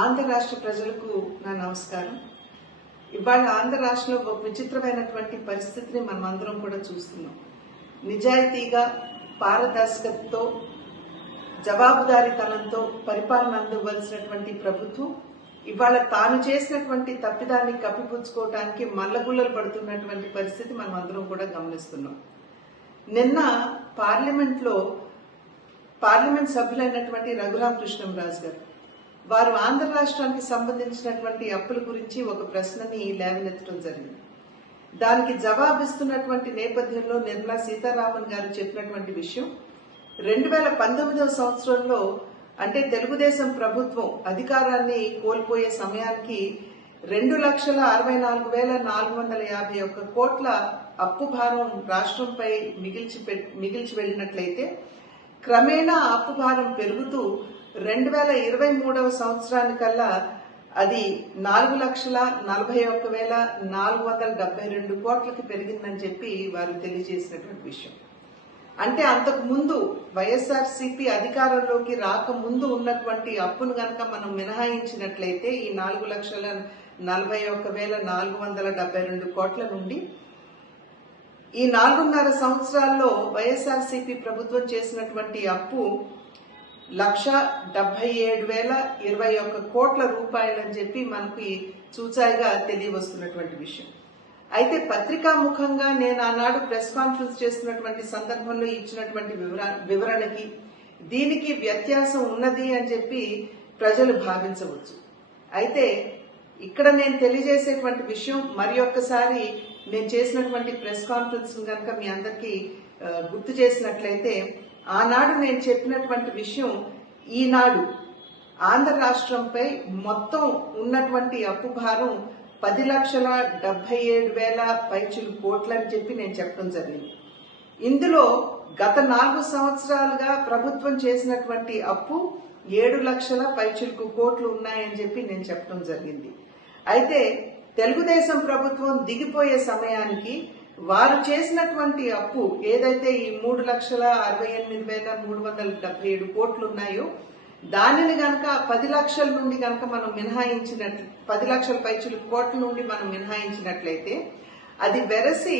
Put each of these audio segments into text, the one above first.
ఆంధ్ర రాష్ట్ర ప్రజలకు నా నమస్కారం. ఇవాళ ఆంధ్ర రాష్ట్రంలో ఒక విచిత్రమైనటువంటి పరిస్థితిని మనం అందరం కూడా చూస్తున్నాం. నిజాయితీగా, పారదర్శకతతో, జవాబుదారీతనంతో పరిపాలన అందివ్వాల్సినటువంటి ప్రభుత్వం ఇవాళ తాను చేసినటువంటి తప్పిదాన్ని కప్పిపుచ్చుకోవడానికి మల్లగుల్లలు పడుతున్నటువంటి పరిస్థితి మనం అందరం కూడా గమనిస్తున్నాం. నిన్న పార్లమెంట్ సభ్యులైనటువంటి రఘురామ కృష్ణంరాజు గారు వారు ఆంధ్ర రాష్ట్రానికి సంబంధించినటువంటి అప్పుల గురించి ఒక ప్రశ్నని లేవనెత్తడం జరిగింది. దానికి జవాబిస్తున్నటువంటి నేపథ్యంలో నిర్మలా సీతారామన్ గారు చెప్పినటువంటి విషయం 2019వ సంవత్సరంలో అంటే తెలుగుదేశం ప్రభుత్వం అధికారాన్ని కోల్పోయే సమయానికి 2,64,451 కోట్ల అప్పు భారం రాష్ట్రంపై మిగిల్చి వెళ్ళినట్లయితే క్రమేణా అప్పు భారం పెరుగుతూ 2023వ సంవత్సరానికల్లా అది 4,41,472 కోట్లకి పెరిగిందని చెప్పి వారు తెలియజేసినటువంటి విషయం. అంటే అంతకు ముందు వైఎస్ఆర్సీపీ అధికారంలోకి రాకముందు ఉన్నటువంటి అప్పును గనక మనం మినహాయించినట్లయితే ఈ 4,41,472 కోట్ల నుండి ఈ 4.5 సంవత్సరాల్లో వైఎస్ఆర్సీపీ ప్రభుత్వం చేసినటువంటి అప్పు 1,77,021 కోట్ల రూపాయలని చెప్పి మనకి చూచాయిగా తెలియవస్తున్నటువంటి విషయం. అయితే పత్రికాముఖంగా నేను ఆనాడు ప్రెస్ కాన్ఫరెన్స్ చేస్తున్నటువంటి సందర్భంలో ఇచ్చినటువంటి వివరణకి దీనికి వ్యత్యాసం ఉన్నది అని చెప్పి ప్రజలు భావించవచ్చు. అయితే ఇక్కడ నేను తెలియజేసేటువంటి విషయం మరి ఒక్కసారి నేను చేసినటువంటి ప్రెస్ కాన్ఫరెన్స్ కనుక మీ అందరికీ గుర్తు చేసినట్లయితే ఆనాడు నేను చెప్పినటువంటి విషయం ఈనాడు ఆంధ్ర రాష్ట్రంపై మొత్తం ఉన్నటువంటి అప్పు భారం 10,77,000 పైచిలు కోట్లని చెప్పి నేను చెప్పడం జరిగింది. ఇందులో గత 4 సంవత్సరాలుగా ప్రభుత్వం చేసినటువంటి అప్పు 7 లక్షల పైచిలకు కోట్లు ఉన్నాయని చెప్పి నేను చెప్పడం జరిగింది. అయితే తెలుగుదేశం ప్రభుత్వం దిగిపోయే సమయానికి వారు చేసినటువంటి అప్పు ఏదైతే ఈ 3,68,377 కోట్లు ఉన్నాయో దానిని గనక 10 లక్షల నుండి గనక మనం మినహాయించినట్లు 10 లక్షల పైచుల కోట్ల నుండి మనం మినహాయించినట్లయితే అది వెరసి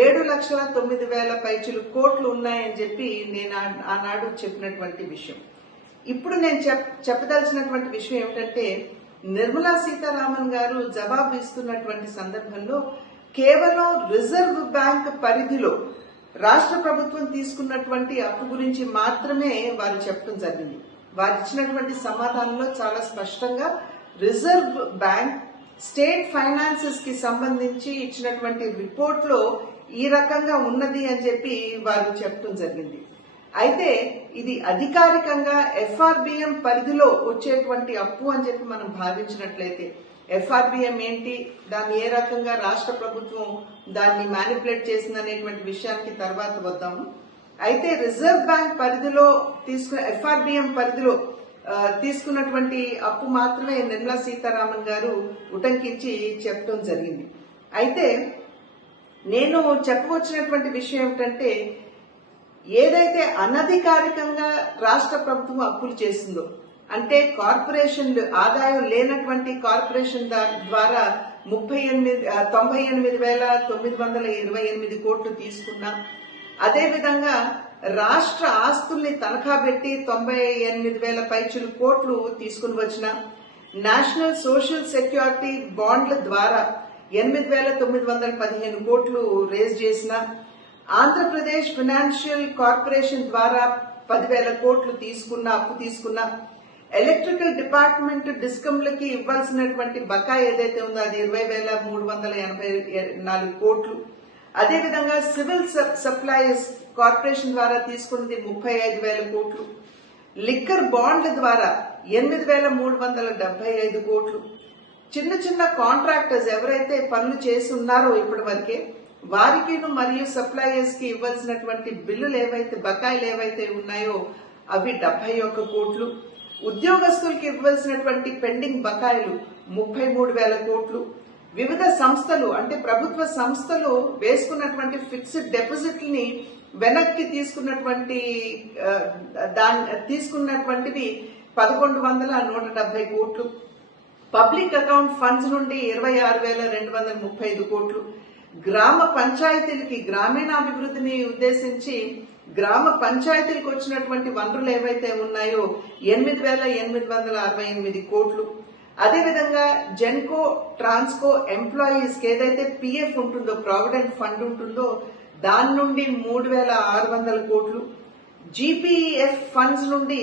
7,09,000 పైచుల కోట్లు ఉన్నాయని చెప్పి నేను ఆనాడు చెప్పినటువంటి విషయం. ఇప్పుడు నేను చెప్పదలిచినటువంటి విషయం ఏమిటంటే నిర్మలా సీతారామన్ గారు జవాబు ఇస్తున్నటువంటి సందర్భంలో కేవలం రిజర్వ్ బ్యాంక్ పరిధిలో రాష్ట్ర ప్రభుత్వం తీసుకున్నటువంటి అప్పు గురించి మాత్రమే వారు చెప్పడం జరిగింది. వారు ఇచ్చినటువంటి సమాధానంలో చాలా స్పష్టంగా రిజర్వ్ బ్యాంక్ స్టేట్ ఫైనాన్సెస్ కి సంబంధించి ఇచ్చినటువంటి రిపోర్ట్ లో ఈ రకంగా ఉన్నది అని చెప్పి వారు చెప్పడం జరిగింది. అయితే ఇది అధికారికంగా ఎఫ్ఆర్బిఎం పరిధిలో వచ్చేటువంటి అప్పు అని చెప్పి మనం భావించినట్లయితే ఎఫ్ఆర్బిఎం ఏంటి, దాన్ని ఏ రకంగా రాష్ట్ర ప్రభుత్వం దాన్ని మ్యానిపులేట్ చేసిందనేటువంటి విషయానికి తర్వాత వద్దాము. అయితే రిజర్వ్ బ్యాంక్ పరిధిలో ఎఫ్ఆర్బిఎం పరిధిలో తీసుకున్నటువంటి అప్పు మాత్రమే నిర్మలా సీతారామన్ గారు ఉటంకించి చెప్పడం జరిగింది. అయితే నేను చెప్పవచ్చినటువంటి విషయం ఏమిటంటే ఏదైతే అనధికారికంగా రాష్ట్ర ప్రభుత్వం అప్పులు చేసిందో అంటే కార్పొరేషన్లు ఆదాయం లేనటువంటి కార్పొరేషన్ ద్వారా 98,928 కోట్లు తీసుకున్నా, అదేవిధంగా రాష్ట్ర ఆస్తుల్ని తనఖా పెట్టి 98,000 పైచులు కోట్లు తీసుకుని వచ్చిన, నేషనల్ సోషల్ సెక్యూరిటీ బాండ్ల ద్వారా 8,915 కోట్లు రేజ్ చేసిన, ఆంధ్రప్రదేశ్ ఫైనాన్షియల్ కార్పొరేషన్ ద్వారా 10,000 కోట్లు అప్పు తీసుకున్న, ఎలక్ట్రికల్ డిపార్ట్మెంట్ డిస్కంలకి ఇవ్వాల్సినటువంటి బకాయి ఏదైతే ఉందో అది 20,384 కోట్లు, అదేవిధంగా సివిల్ సప్లైస్ కార్పొరేషన్ ద్వారా తీసుకున్నది 35,000 కోట్లు, లిక్కర్ బాండ్ల ద్వారా 8,375 కోట్లు, చిన్న చిన్న కాంట్రాక్టర్స్ ఎవరైతే పనులు చేసి ఉన్నారో ఇప్పటి వరకే వారికి మరియు సప్లైయర్స్ కి ఇవ్వాల్సినటువంటి బిల్లులు బకాయిలు ఏవైతే ఉన్నాయో అవి 71 కోట్లు, ఉద్యోగస్తులకి ఇవ్వాల్సినటువంటి పెండింగ్ బకాయిలు 33,000 కోట్లు, వివిధ సంస్థలు అంటే ప్రభుత్వ సంస్థలు వేసుకున్నటువంటి ఫిక్స్డ్ డిపాజిట్లని వెనక్కి తీసుకున్నటువంటివి 11,170 కోట్లు, పబ్లిక్ అకౌంట్ ఫండ్స్ నుండి 26,235 కోట్లు, గ్రామ పంచాయతీలకి గ్రామీణాభివృద్ధిని ఉద్దేశించి గ్రామ పంచాయతీలకు వచ్చినటువంటి వనరులు ఏవైతే ఉన్నాయో 8,868 కోట్లు, అదేవిధంగా జెన్కో ట్రాన్స్కో ఎంప్లాయీస్ కి ఏదైతే పిఎఫ్ ఉంటుందో ప్రావిడెంట్ ఫండ్ ఉంటుందో దాని నుండి 3,600 కోట్లు, జీపీఎఫ్ ఫండ్స్ నుండి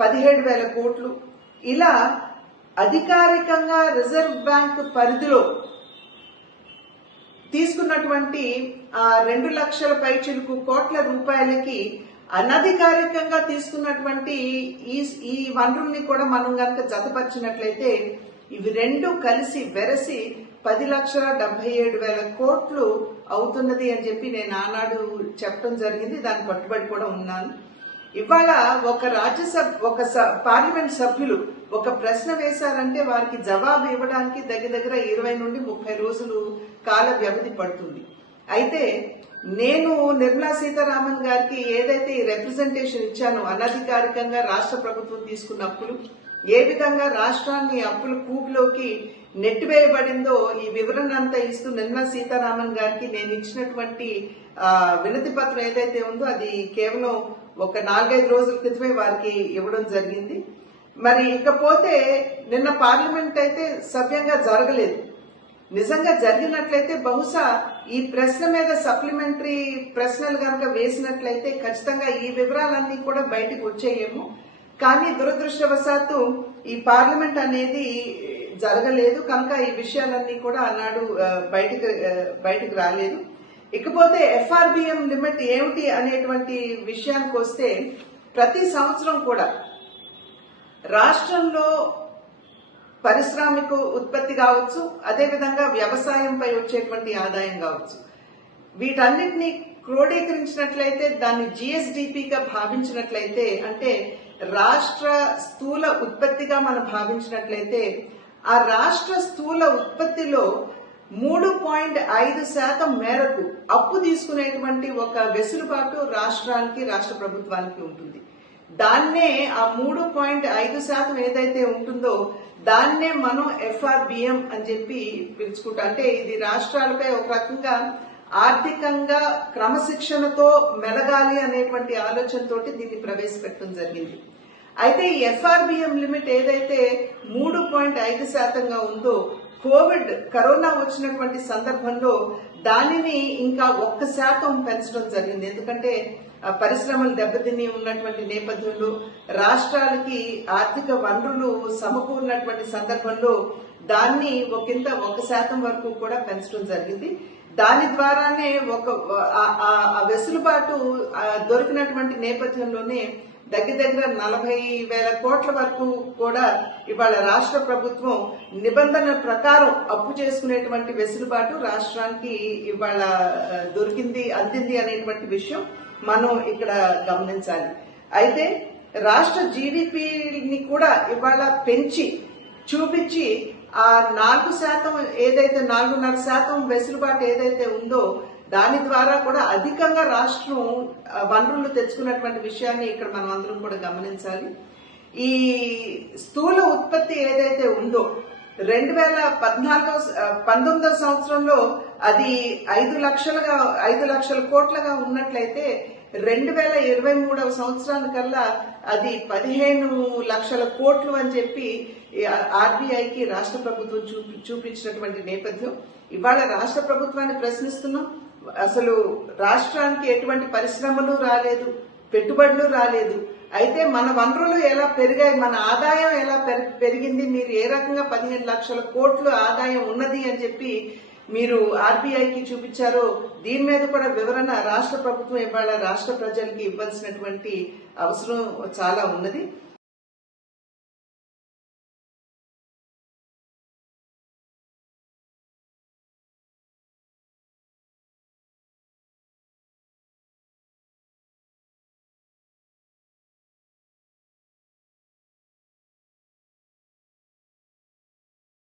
17,000 కోట్లు, ఇలా అధికారికంగా రిజర్వ్ బ్యాంక్ పరిధిలో తీసుకున్నటువంటి 2 లక్షల పైచిలుకు కోట్ల రూపాయలకి అనధికారికంగా తీసుకున్నటువంటి ఈ వనరుల్ని కూడా మనం కనుక జతపరిచినట్లయితే ఇవి రెండు కలిసి వెరసి 10,77,000 కోట్లు అవుతున్నది అని చెప్పి నేను ఆనాడు చెప్పడం జరిగింది. దాని కట్టుబడి కూడా ఉన్నాను. ఇవాళ ఒక పార్లమెంట్ సభ్యులు ఒక ప్రశ్న వేశారంటే వారికి జవాబు ఇవ్వడానికి దగ్గర 20 నుండి 30 రోజులు కాల వ్యవధి పడుతుంది. అయితే నేను నిర్మలా సీతారామన్ గారికి ఏదైతే ఈ రిప్రజెంటేషన్ ఇచ్చానో అనధికారికంగా రాష్ట్ర ప్రభుత్వం తీసుకున్న అప్పులు ఏ విధంగా రాష్ట్రాన్ని అప్పుల కూపులోకి నెట్టివేయబడిందో ఈ వివరణ అంతా ఇస్తూ నిర్మలా సీతారామన్ గారికి నేను ఇచ్చినటువంటి వినతి పత్రం ఏదైతే ఉందో అది కేవలం ఒక 4-5 రోజుల క్రితమే వారికి ఇవ్వడం జరిగింది. మరి ఇకపోతే నిన్న పార్లమెంట్ అయితే సవ్యంగా జరగలేదు. నిజంగా జరిగినట్లయితే బహుశా ఈ ప్రశ్న మీద సప్లిమెంటరీ ప్రశ్నలు కనుక వేసినట్లయితే ఖచ్చితంగా ఈ వివరాలన్నీ కూడా బయటకు వచ్చేయేమో. కానీ దురదృష్టవశాత్తు ఈ పార్లమెంట్ అనేది జరగలేదు కనుక ఈ విషయాలన్నీ కూడా ఆనాడు బయటకు రాలేదు. ఇకపోతే ఎఫ్ఆర్బిఎం లిమిట్ ఏమిటి అనేటువంటి విషయానికి వస్తే ప్రతి సంవత్సరం కూడా రాష్ట్రంలో పారిశ్రామిక ఉత్పత్తి కావచ్చు, అదేవిధంగా వ్యవసాయంపై వచ్చేటువంటి ఆదాయం కావచ్చు, వీటన్నిటిని క్రోడీకరించినట్లయితే దాన్ని జిఎస్డిపిగా భావించినట్లయితే అంటే రాష్ట్ర స్థూల ఉత్పత్తిగా మనం భావించినట్లయితే ఆ రాష్ట్ర స్థూల ఉత్పత్తిలో 3.5% మేరకు అప్పు తీసుకునేటువంటి ఒక వెసులుబాటు రాష్ట్ర ప్రభుత్వానికి ఉంటుంది. దాన్నే ఆ 3.5% ఏదైతే ఉంటుందో దాన్నే మనం ఎఫ్ఆర్బిఎం అని చెప్పి పిలుచుకుంటాం. అంటే ఇది రాష్ట్రాలపై ఒక రకంగా ఆర్థికంగా క్రమశిక్షణతో మెలగాలి అనేటువంటి ఆలోచనతోటి దీన్ని ప్రవేశపెట్టడం జరిగింది. అయితే ఈ ఎఫ్ఆర్బిఎం లిమిట్ ఏదైతే 3.5%గా ఉందో కరోనా వచ్చినటువంటి సందర్భంలో దానిని ఇంకా 1% పెంచడం జరిగింది. ఎందుకంటే పరిశ్రమలు దెబ్బతిని ఉన్నటువంటి నేపథ్యంలో రాష్ట్రాలకి ఆర్థిక వనరులు సమకూరినటువంటి సందర్భంలో దాన్ని 1% వరకు కూడా పెంచడం జరిగింది. దాని ద్వారానే వెసులుబాటు దొరికినటువంటి నేపథ్యంలోనే దగ్గర 40,000 కోట్ల వరకు కూడా ఇవాళ రాష్ట్ర ప్రభుత్వం నిబంధన ప్రకారం అప్పు చేసుకునేటువంటి వెసులుబాటు రాష్ట్రానికి ఇవాళ అందింది అనేటువంటి విషయం మనం ఇక్కడ గమనించాలి. అయితే రాష్ట్ర జీడిపిని కూడా ఇవాళ పెంచి చూపించి ఆ 4% ఏదైతే 4.5% వెసులుబాటు ఏదైతే ఉందో దాని ద్వారా కూడా అధికంగా రాష్ట్రం వనరులు తెచ్చుకున్నటువంటి విషయాన్ని ఇక్కడ మనం అందరం కూడా గమనించాలి. ఈ స్థూల ఉత్పత్తి ఏదైతే ఉందో 2019 సంవత్సరంలో అది 5 లక్షల కోట్లుగా ఉన్నట్లయితే 2023 సంవత్సరానికల్లా అది 15 లక్షల కోట్లు అని చెప్పి ఆర్బీఐకి రాష్ట్ర ప్రభుత్వం చూపించినటువంటి నేపథ్యం. ఇవాళ రాష్ట్ర ప్రభుత్వాన్ని ప్రశ్నిస్తున్నాం. అసలు రాష్ట్రానికి ఎటువంటి పరిశ్రమలు రాలేదు, పెట్టుబడులు రాలేదు. అయితే మన వనరులు ఎలా పెరిగాయి, మన ఆదాయం ఎలా పెరిగింది, మీరు ఏ రకంగా 15 లక్షల కోట్లు ఆదాయం ఉన్నది అని చెప్పి మీరు ఆర్బీఐకి చూపించారో దీని మీద కూడా వివరణ రాష్ట్ర ప్రభుత్వం ఇవాళ రాష్ట్ర ప్రజలకి ఇవ్వాల్సినటువంటి అవసరం చాలా ఉన్నది.